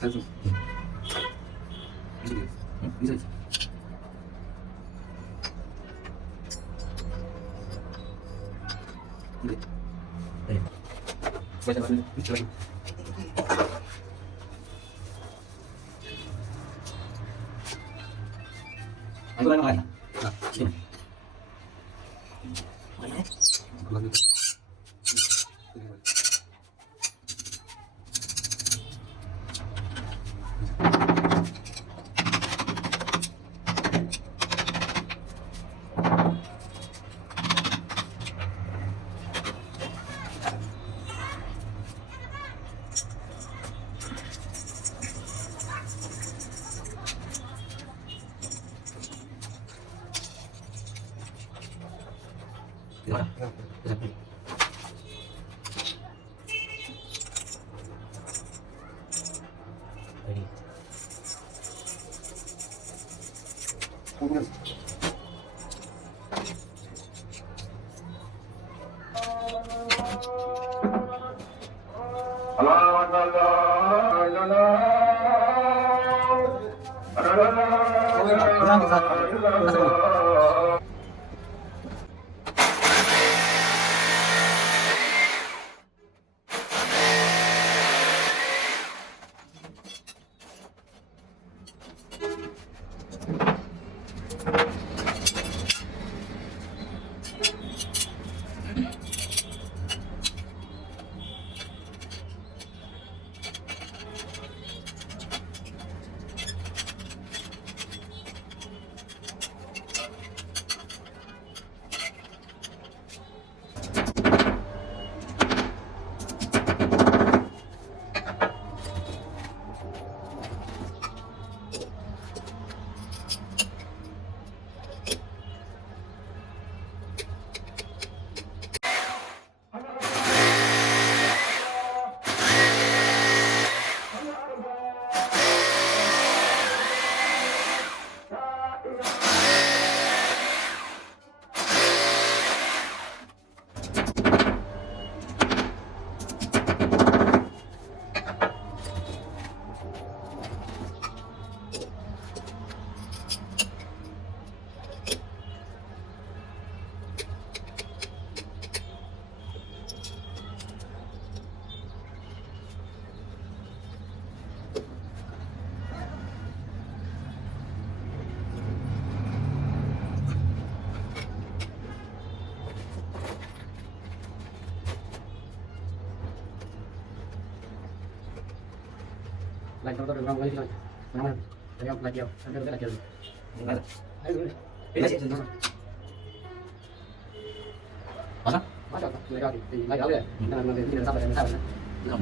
살좀 이제 이제 네. 맞아 맞아. 이거 하나 가야. 아, 지금. 뭐야? 그거는. 이거 하나. 여기. Lagi kalau orang lagi lagi, mana lagi ya, sampai lagi lagi. Mana? Ayo, ini sih senang. Masa? Masa? Lagi lagi lagi ya. Kita nanti kita sampai sampai. Belum.